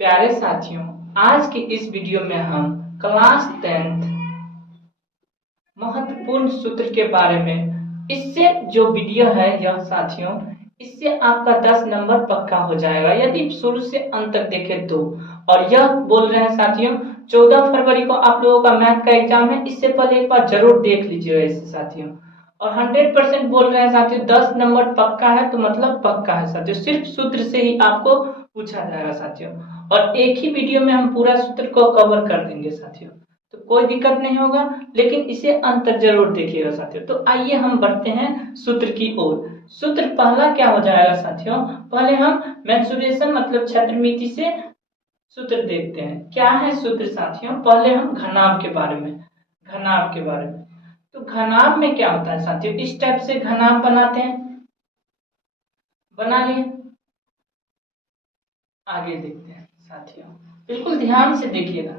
प्यारे साथियों, आज की इस वीडियो में हम क्लास 10th महत्वपूर्ण सूत्र के बारे में इससे जो वीडियो है यह साथियों, इससे आपका 10 नंबर पक्का हो जाएगा यदि शुरू से अंत तक देखें तो। और यह बोल रहे हैं साथियों 14 फरवरी को आप लोगों का मैथ का एग्जाम है, इससे पहले एक बार जरूर देख लीजिएगा इसे साथियों। और 100% बोल रहे हैं साथियों 10 नंबर पक्का है तो मतलब पक्का है साथियों, सिर्फ सूत्र से ही आपको पूछा जाएगा साथियों। और एक ही वीडियो में हम पूरा सूत्र को कवर कर देंगे साथियों, तो कोई दिक्कत नहीं होगा, लेकिन इसे अंत तक जरूर देखिएगा साथियों। तो आइए हम बढ़ते हैं सूत्र की ओर। सूत्र पहला क्या हो जाएगा साथियों, पहले हम मेंसुरेशन मतलब क्षेत्रमिति से सूत्र देखते हैं। क्या है सूत्र साथियों, पहले हम घनाभ के बारे में, घनाभ के बारे में। तो घनाभ में क्या होता है साथियों, इस टाइप से घनाभ बनाते हैं, बना लिए। आगे देखते हैं साथियों, बिल्कुल ध्यान से देखिएगा।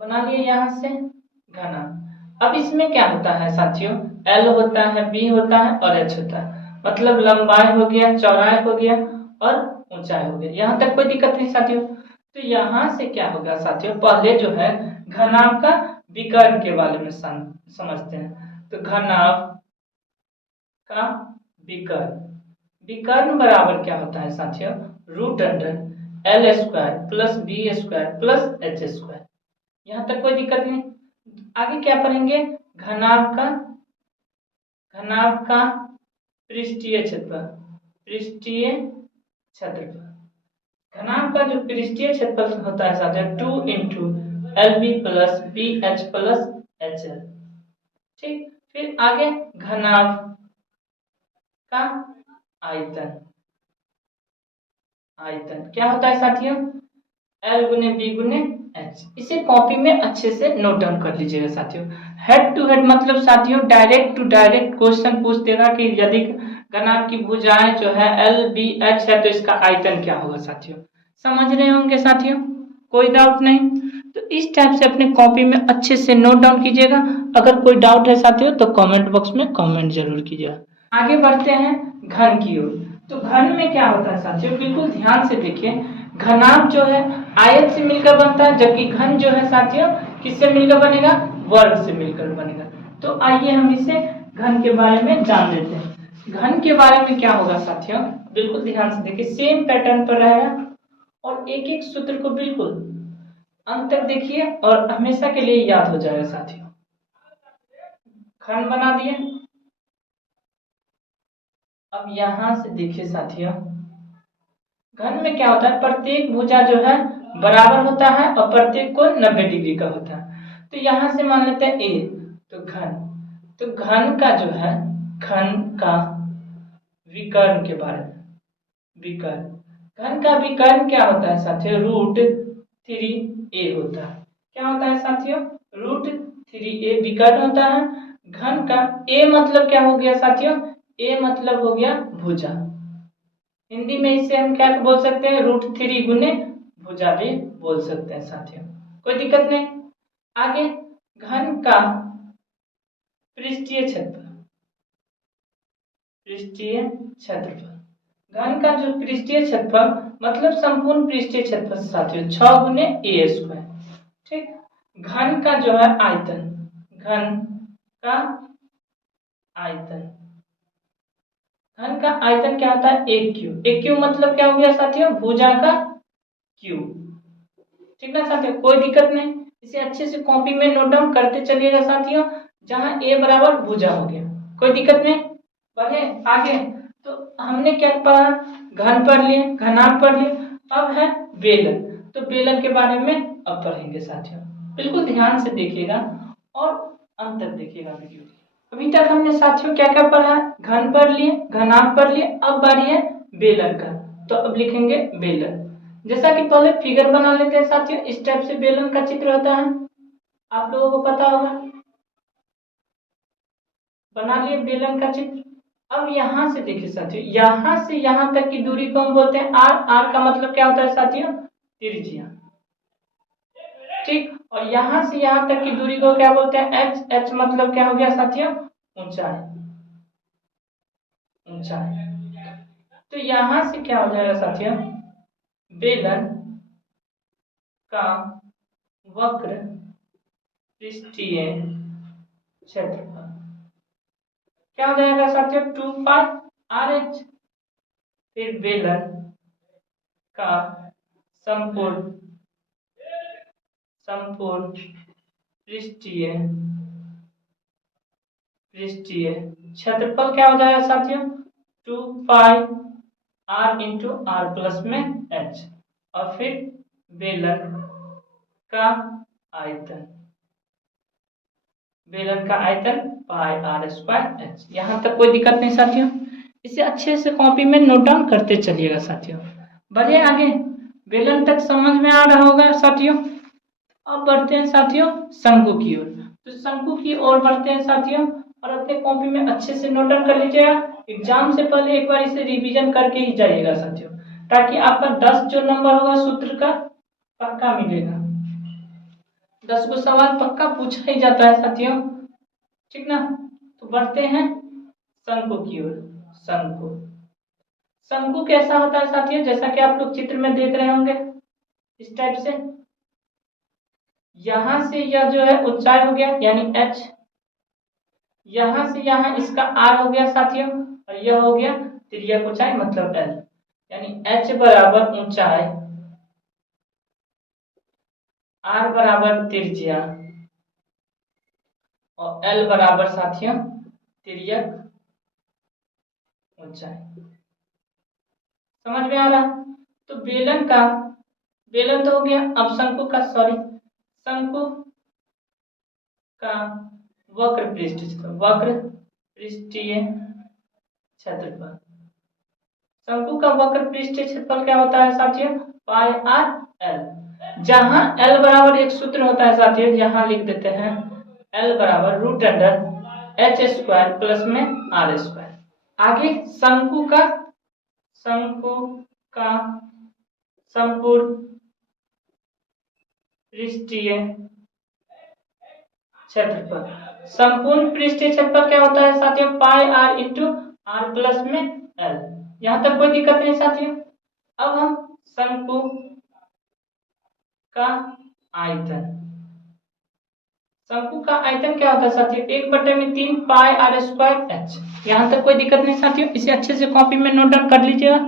बना लिए यहां से घनाभ। अब इसमें क्या होता है साथियों, L होता है, B होता है और H होता है, मतलब लंबाई हो गया, चौड़ाई हो गया और ऊंचाई हो गया। यहाँ तक कोई दिक्कत नहीं साथियों। तो यहाँ से क्या होगा साथियों, पहले जो है घनाभ का विकर्ण के बारे में समझते हैं। तो घनाभ का विकर्ण, विकर्ण बराबर क्या होता है साथियों, root under L square plus B square plus H square. यहाँ तक कोई दिक्कत नहीं। आगे क्या पढ़ेंगे, घनाभ का, घनाभ का पृष्ठीय क्षेत्रफल, पृष्ठीय क्षेत्रफल। घनाभ का जो पृष्ठीय क्षेत्रफल होता है साथियों 2 into LB plus BH plus HL। ठीक, फिर आगे घनाभ का आयतन, आयतन क्या होता है साथियों, L गुने B गुने H। इसे कॉपी में अच्छे से नोट डाउन कर लीजिएगा साथियों। हेड टू हेड मतलब साथियों डायरेक्ट टू डायरेक्ट क्वेश्चन पूछ देगा कि यदि घनाभ की भुजाएं जो है L B H है तो इसका आयतन क्या होगा साथियों। समझ रहे होंगे साथियों, कोई डाउट नहीं। तो इस टाइप से अपने कॉपी में अच्छे से नोट डाउन कीजिएगा। अगर कोई डाउट है साथियों तो कमेंट बॉक्स में कमेंट जरूर कीजिएगा। आगे बढ़ते हैं घन की ओर। तो घन में क्या होता है साथियों, बिल्कुल ध्यान से देखिए। घनाभ जो है आयत से मिलकर बनता है, जबकि घन जो है साथियों किससे मिलकर बनेगा, वर्ग से मिलकर बनेगा। तो आइए हम इसे घन के बारे में जान लेते हैं। घन के बारे में क्या होगा साथियों, बिल्कुल ध्यान से देखिए, सेम पैटर्न पर रहेगा और एक एक सूत्र को बिल्कुल अंत तक देखिए और हमेशा के लिए याद हो जाएगा साथियों। घन बना दिए। अब यहां से देखिए साथियों, घन में क्या होता है, प्रत्येक भुजा जो है बराबर होता है और प्रत्येक कोण 90 डिग्री का होता है। तो यहां से मान लेते हैं ए, तो घन, तो घन का जो है, घन का विकर्ण के बारे में, विकर्ण, घन का विकर्ण क्या होता है साथियों, √3a होता है। क्या होता है साथियों, √3a विकर्ण होता है। घन का a मतलब क्या हो गया साथियों, a मतलब हो गया भुजा। हिंदी में इसे हम क्या बोल सकते हैं, √3 गुने भुजा भी बोल सकते हैं साथियों, कोई दिक्कत नहीं। आगे घन का पृष्ठीय क्षेत्रफल, पृष्ठीय क्षेत्रफल, घन का जो पृष्ठीय क्षेत्रफल मतलब संपूर्ण पृष्ठीय क्षेत्रफल साथियों 6 गुने a स्क्वायर। ठीक, घन का जो है आयतन, घन का आयतन, घन का आयतन क्या होता है, एक क्यूब। एक क्यूब मतलब क्या हो गया साथियों, भुजा का क्यूब। ठीक है साथियों, कोई दिक्कत नहीं। इसे अच्छे से कॉपी में नोट डाउन करते चलिएगा साथियों। जहां a बराबर भुजा हो गया, कोई दिक्कत नहीं। बढ़े आगे, तो हमने क्या पढ़ा, घन पढ़ लिए, घनाभ पढ़ लिए। अब है बेलन, तो बेलन के बारे में अब पढ़ेंगे साथियों। बिल्कुल ध्यान से देखिएगा और अंत तक देखिएगा वीडियो। अभी तक हमने साथियों क्या क्या पढ़ा, घन पढ़ लिए, घनाभ पढ़ लिए। अब बारी है बेलन का, तो अब लिखेंगे बेलन। जैसा कि पहले फिगर बना लेते हैं साथियों, इस टाइप से बेलन का चित्र होता है, आप लोगों को पता होगा। बना लिए बेलन का चित्र। अब यहां से देखिए साथियों, यहां से यहां तक की दूरी को हम बोलते हैं आर। आर का मतलब क्या होता है साथियों, त्रिज्या। ठीक, और यहां से यहां तक की दूरी को क्या बोलते हैं, एच। एच मतलब क्या हो गया साथियों, ऊंचाई, ऊंचाई। तो यहां से क्या हो जाएगा साथियों, बेलन का वक्र पृष्ठीय क्षेत्रफल क्या हो जाएगा साथियों? 2π/h। फिर बेलन का संपूर्ण पृष्ठीय क्षेत्रफल क्या हो जाएगा साथियों? 2πr इंटू आर प्लस में h। और फिर बेलन का आयतन πr²h। यहाँ तक कोई दिक्कत नहीं साथियों। इसे अच्छे से कॉपी में नोट डाउन करते चलिएगा साथियों। बढ़िए आगे, बेलन तक समझ में आ रहा होगा साथियों। अब बढ़ते हैं साथियों शंकु की ओर। तो शंकु की ओर बढ़ते हैं साथियों, और अपने कॉपी में अच्छे से नोट डाउन कर लीजिएगा। एग्जाम से पहले एक बार इसे रिवीजन करके ही जाइएगा साथियों, ताकि आपका 10 जो नंबर होगा सूत्र का पक्का मिलेगा। 10 को सवाल पक्का पूछा ही जाता है साथियों, ठीक ना। तो बढ़ते हैं शंकु की ओर। शंकु कैसा होता है साथियों? जैसा कि आप लोग चित्र में देख रहे होंगे, इस टाइप से। यहां से यह जो है ऊंचाई हो गया यानी h, यहां से यहां इसका r हो गया साथियों, और यह हो गया तिर्यक ऊंचाई मतलब l, यानी h बराबर ऊंचाई, r बराबर त्रिज्या और l बराबर साथियों तिर्यक ऊंचाई। समझ में आ रहा? तो बेलन तो हो गया। अब शंकु का वक्र पृष्ठीय क्षेत्रफल। शंकु का वक्र पृष्ठीय क्षेत्रफल क्या होता है साथियों? πr/l। जहां l बराबर एक सूत्र होता है साथियों, यहां लिख देते हैं l बराबर √h² प्लस में r²। आगे शंकु का संपूर्ण पृष्ठीय क्षेत्रफल। संपूर्ण पृष्ठीय क्षेत्रफल क्या होता है साथियों? πr इंटू r प्लस में l। यहां तक कोई दिक्कत नहीं साथियों। अब हम शंकु का आयतन क्या होता है साथियों? 1/3πr²h। यहां तक कोई दिक्कत नहीं साथियों। इसे अच्छे से कॉपी में नोट डाउन कर लीजिएगा।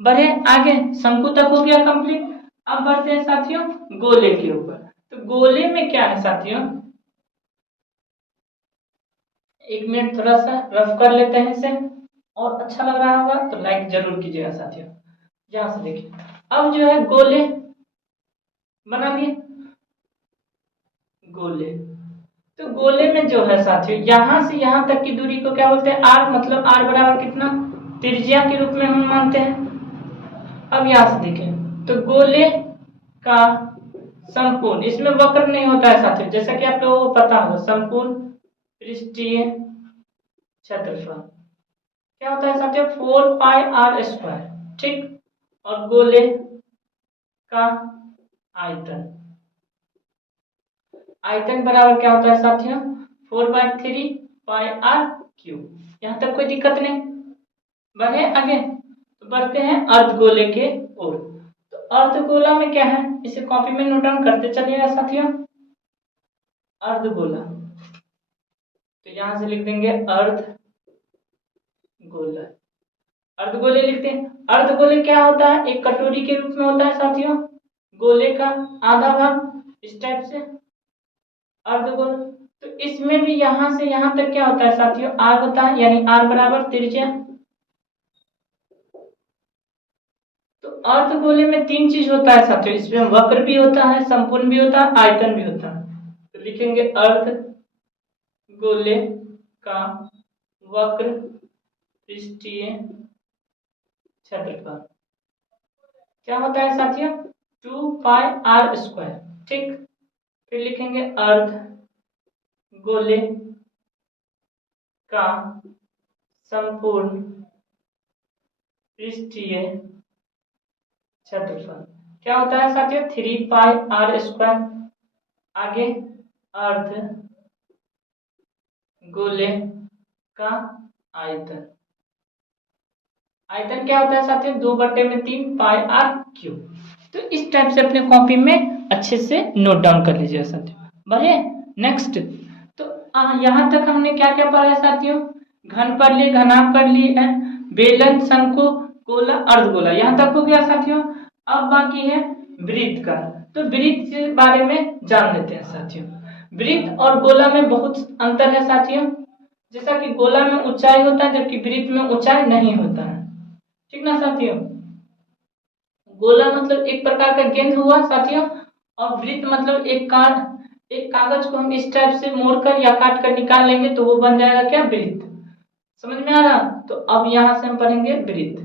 बढ़े आगे, शंकु तक हो गया कंप्लीट। अब बढ़ते हैं साथियों गोले के ऊपर। तो गोले में क्या है साथियों? 1 मिनट थोड़ा सा रफ कर लेते हैं इसे, और अच्छा लग रहा होगा तो लाइक जरूर कीजिएगा साथियों। यहां से देखिए, अब जो है गोले बना दिए। तो गोले में जो है साथियों, यहां से यहां तक की दूरी को क्या बोलते हैं? r, मतलब r बराबर कितना? त्रिज्या के रूप में हम मानते हैं। अब यहां से देखें तो गोले का संपूर्ण, इसमें वक्र नहीं होता है साथियों, जैसा कि आप लोगों को पता होगा। संपूर्ण पृष्ठीय क्षेत्रफल क्या होता है साथियों? 4πr², ठीक। और गोले का आयतन बराबर क्या होता है साथियों? 4/3πr³। यहां तक कोई दिक्कत नहीं। बढ़े आगे, तो बढ़ते हैं अर्धगोले के ओर। तो अर्धगोला में क्या है, इसे कॉपी में नोट डाउन करते चलिएगा साथियों। अर्धगोला, तो यहां से लिख देंगे अर्धगोले लिखते हैं। अर्धगोले क्या होता है? एक कटोरी के रूप में होता है साथियों, गोले का आधा भाग, इस टाइप से अर्धगोला। तो इसमें भी यहां से यहां तक क्या होता है साथियों? r होता है, यानी r बराबर त्रिज्या। तो अर्धगोले में 3 चीज होता है साथियों, इसमें वक्र भी होता है, संपूर्ण भी होता है, आयतन भी होता है। तो लिखेंगे अर्धगोले का वक्र पृष्ठीय क्षेत्रफल क्या होता है साथियों? 2πr², ठीक। फिर लिखेंगे अर्धगोले का संपूर्ण पृष्ठीय क्षेत्रफल क्या होता है साथियों? 3πr²। आगे अर्धगोले का आयतन आयतन क्या होता है साथियों, 2/3 पाई आर क्यूब। तो इस टाइप से अपने कॉपी में अच्छे से नोट डाउन कर लीजिए साथियों। बढ़िए, नेक्स्ट। तो यहाँ तक हमने क्या क्या पढ़ा है साथियों, घन पढ़ लिए, घनाभ पढ़ लिए है, बेलन, शंकु, गोला, अर्धगोला, यहाँ तक हो गया साथियों। अब बाकी है वृत्त का। तो वृत्त के बारे में जान लेते हैं साथियों। वृत्त और गोला में बहुत अंतर है साथियों। जैसा कि गोला में ऊंचाई होता है जबकि वृत्त में ऊंचाई नहीं होता है, ठीक ना साथियों। गोला मतलब एक प्रकार का गेंद हुआ साथियों, और वृत्त मतलब एक कागज को हम इस टाइप से मोड़कर या काट कर निकाल लेंगे तो वो बन जाएगा क्या, वृत्त। समझ में आ रहा। तो अब यहाँ से हम पढ़ेंगे वृत्त।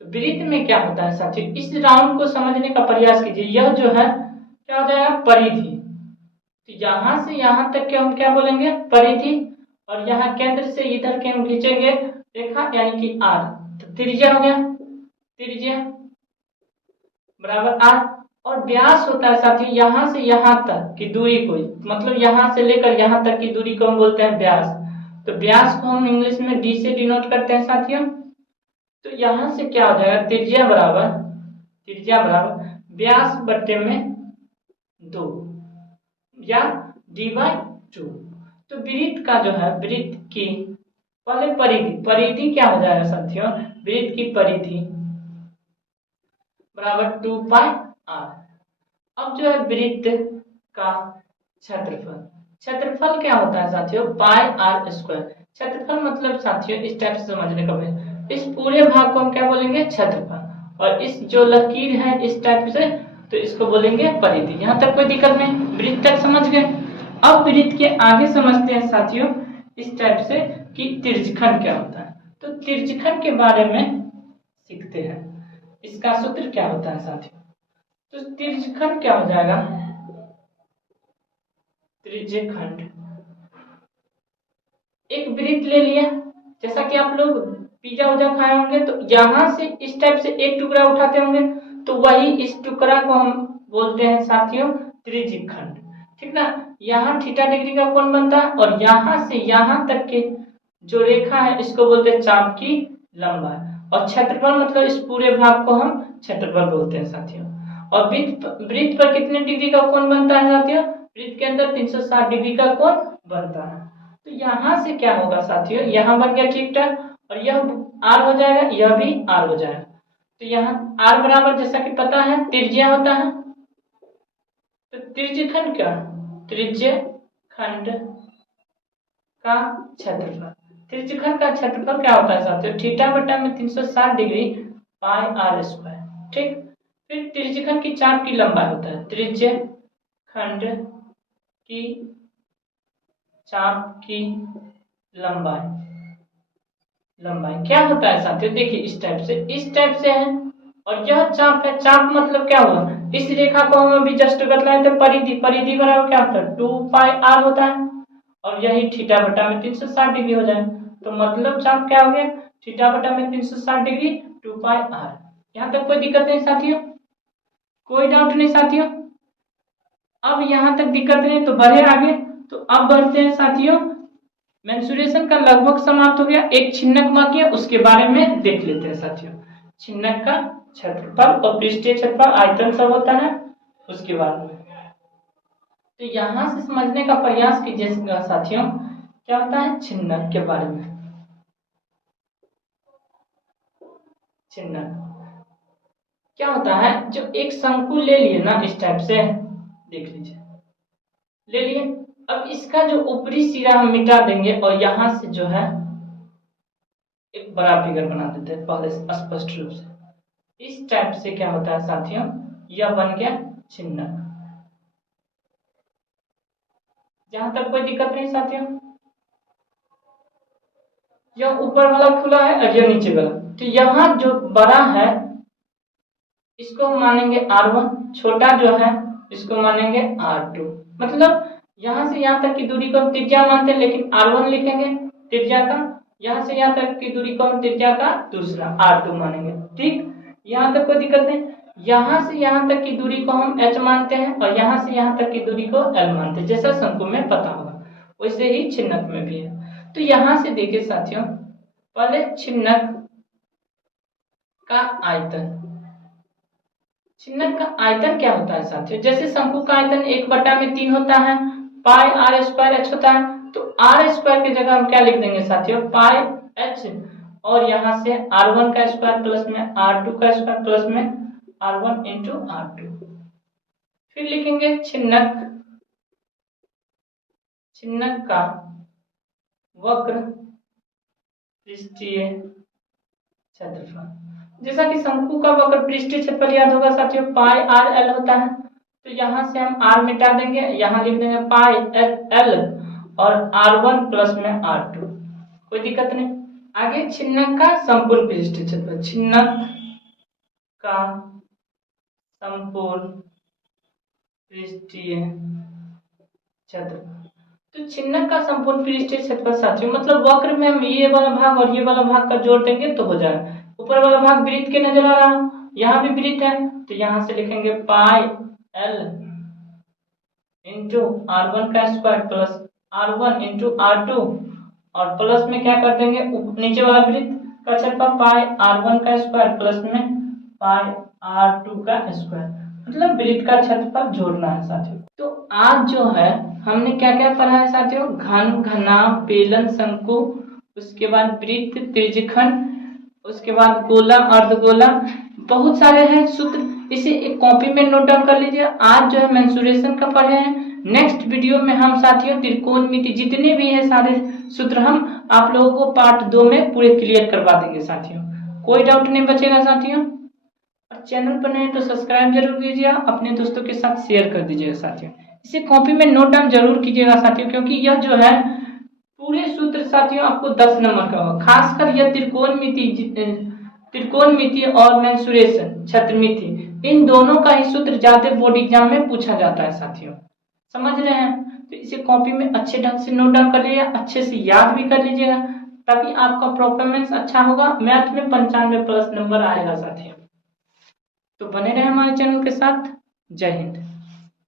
तो वृत्त में क्या होता है साथियों, इस राउंड को समझने का प्रयास कीजिए। यह जो है क्या हो जाएगा, परिधि। तो यहाँ से यहाँ तक के हम क्या बोलेंगे, परिधि। और यहाँ केंद्र से इधर के हम खींचेंगे रेखा यानी कि आर। तो त्रिज्या हो गया, त्रिज्या बराबर आर। और व्यास होता है साथियों यहाँ से यहाँ तक की दूरी को, मतलब यहाँ से लेकर यहाँ तक की दूरी को हम बोलते हैं व्यास। तो व्यास को हम इंग्लिश में डी से डिनोट करते हैं साथियों। तो यहाँ से क्या हो जाएगा, त्रिज्या बराबर व्यास बट्टे में 2 या d/2। तो वृत्त का जो है, वृत्त की पहले परिधि क्या हो जाएगा साथियों, वृत्त की परिधि बराबर 2 पाई आर। अब जो है वृत्त का क्षेत्रफल क्या होता है साथियों, पाई आर स्क्वायर। क्षेत्रफल मतलब साथियों इस टाइप से समझने का है, इस पूरे भाग को हम क्या बोलेंगे, क्षेत्रफल। और इस जो लकीर है इस टाइप से, तो इसको बोलेंगे परिधि। यहाँ तक कोई दिक्कत नहीं, वृत्त तक समझ गए। अब वृत्त के आगे समझते हैं साथियों इस टाइप से कि तिर्यखंड क्या होता है। तो तिर्यखंड के बारे में सीखते हैं, इसका सूत्र क्या होता है साथियों। तो तिर्यखंड क्या हो जाएगा, त्रिज्यखंड एक वृत्त ले लिया। जैसा कि आप लोग पिज्जा उजा खाए होंगे तो यहाँ से इस टाइप से एक टुकड़ा उठाते होंगे, तो वही इस टुकड़ा को हम बोलते हैं साथियों त्रिज्यखंड, ठीक ना। यहाँ थीटा डिग्री का कोण बनता है और यहाँ से यहाँ तक के जो रेखा है इसको बोलते हैं चाप की लंबाई। और क्षेत्रफल मतलब इस पूरे भाग को हम क्षेत्रफल बोलते हैं साथियों। और वृत्त पर कितने डिग्री का कोण बनता है साथियों, वृत्त के अंदर 360 डिग्री का कोण बनता है। तो यहाँ से क्या होगा साथियों, यहाँ बन गया ठीक ठाक, और यह आर हो जाएगा, यह भी आर हो जाएगा। तो यहाँ आर बराबर जैसा कि पता है त्रिज्या होता है। तो त्रिज्यखंड क्या, त्रिज्यखंड का क्षेत्रफल, त्रिज्यखंड का क्षेत्रफल क्या होता है साथियों, थीटा बटा में 360 डिग्री पाई आर स्क्वायर, ठीक। फिर त्रिज्यखंड की चाप की लंबाई होता है, त्रिज्यखंड की चाप की लंबाई क्या होता है साथियों, देखिए इस टाइप से है। और यह चाप है, चाप मतलब क्या हुआ, इस रेखा को हम अभी जस्ट बतलाए थे परिधि बराबर क्या होता है 2 पाई आर होता है। और यही थीटा बटा में 360 डिग्री हो जाए, तो मतलब चाप क्या हो गया, थीटा बटा में 360 डिग्री 2 पाई आर। यहाँ तक कोई दिक्कत नहीं साथियों, कोई डाउट नहीं साथियों। अब यहाँ तक दिक्कत नहीं तो बढ़े आगे। तो अब बढ़ते हैं साथियों, मेंसुरेशन का लगभग समाप्त हो गया, एक छिन्नक बाकी है, उसके बारे में देख लेते हैं साथियों। छिन्नक का क्षेत्रफल और पृष्ठीय क्षेत्रफल आयतन सब होता है उसके बारे में। तो यहाँ से समझने का प्रयास कीजिएगा साथियों, क्या होता है छिन्नक के बारे में। छिन्नक क्या होता है, जो एक शंकु ले लिए ना इस टाइप से, देख लीजिए ले लिए। अब इसका जो ऊपरी सिरा हम मिटा देंगे और यहाँ से जो है एक बड़ा फिगर बना देते हैं पहले स्पष्ट रूप से। इस टाइप से क्या होता है साथियों, यह बन गया छिन्नक। जहां तक कोई दिक्कत नहीं साथियों, यह ऊपर वाला खुला है और यह नीचे वाला। तो यहाँ जो बड़ा है इसको हम मानेंगे R1, छोटा जो है इसको मानेंगे R2। मतलब यहाँ से यहाँ तक की दूरी को हम त्रिज्या मानते हैं, लेकिन R1 लिखेंगे त्रिज्या का। यहाँ से यहाँ तक की दूरी को हम त्रिज्या का दूसरा R2 मानेंगे, ठीक। यहाँ तक कोई दिक्कत नहीं। यहाँ से यहाँ तक की दूरी को हम H मानते हैं और यहाँ से यहाँ तक की दूरी को L मानते हैं, जैसा शंकु में पता होगा वैसे ही छिन्नक में भी है। तो यहाँ से देखिए साथियों, पहले छिन्नक का आयतन। छिन्नक का आयतन क्या होता है साथियों? जैसे शंकु का आयतन 1/3 होता है, पाई आर स्क्वायर एच होता है, तो आर स्क्वायर की जगह हम क्या लिख देंगे साथियों? पाई एच, और यहाँ से r1 का स्क्वायर प्लस में r2 का स्क्वायर प्लस में r1 इंटू r2। फिर लिखेंगे छिन्नक, छिन्नक का वक्र पृष्ठीय क्षेत्रफल। जैसा कि शंकु का वक्र पृष्ठीय क्षेत्रफल याद होगा साथियों, पाई आर एल होता है, तो यहाँ से हम r मिटा देंगे, यहाँ लिख देंगे पाई एल और r1 प्लस में r2, कोई दिक्कत नहीं। आगे छिन्नक का संपूर्ण पृष्ठीय क्षेत्रफल, छिन्नक का संपूर्ण पृष्ठीय क्षेत्रफल। तो छिन्नक का संपूर्ण पृष्ठीय क्षेत्रफल साथियों मतलब वक्र में हम ये वाला भाग और ये वाला भाग का जोड़ देंगे तो हो जाएगा। ऊपर वाला भाग वृत्त के नजर आ रहा, यहाँ भी वृत्त है, तो यहाँ से लिखेंगे पाई एल इंटू r1 का square plus r1 into r2, और प्लस में क्या कर देंगे नीचे वाला वृत्त का क्षेत्रफल पाई r1 का स्क्वायर प्लस में पाई r2 का स्क्वायर, मतलब वृत्त का क्षेत्रफल जोड़ना है साथियों। तो आज जो है हमने क्या क्या पढ़ा है साथियों? घन, घनाभ, बेलन, शंकु, उसके बाद वृत्त, त्रिज्यखंड, उसके बाद गोला, अर्धगोला, बहुत सारे हैं सूत्र, इसे एक कॉपी में नोट डाउन कर लीजिए। आज जो है मेंसुरेशन का पढ़े हैं, नेक्स्ट वीडियो में हम साथियों त्रिकोणमिति जितने भी है सारे सूत्र हम आप लोगों को पार्ट 2 में पूरे क्लियर करवा देंगे साथियों, कोई डाउट नहीं बचेगा साथियों। और चैनल पर नए तो सब्सक्राइब जरूर कीजिएगा, अपने दोस्तों के साथ शेयर कर दीजिएगा साथियों। इसे कॉपी में नोट डाउन जरूर कीजिएगा साथियों, क्योंकि यह जो है पूरे सूत्र साथियों आपको 10 नंबर का होगा। खासकर यह त्रिकोणमिति और मेंसुरेशन, क्षेत्रमिति, इन दोनों का ही सूत्र ज्यादा बोर्ड एग्जाम में पूछा जाता है साथियों, समझ रहे हैं? तो इसे कॉपी में अच्छे ढंग से नोट डाउन कर लीजिएगा, अच्छे से याद भी कर लीजिएगा, ताकि आपका परफॉर्मेंस अच्छा होगा, मैथ में 95 प्लस नंबर आएगा साथियों। तो बने रहे हमारे चैनल के साथ। जय हिंद।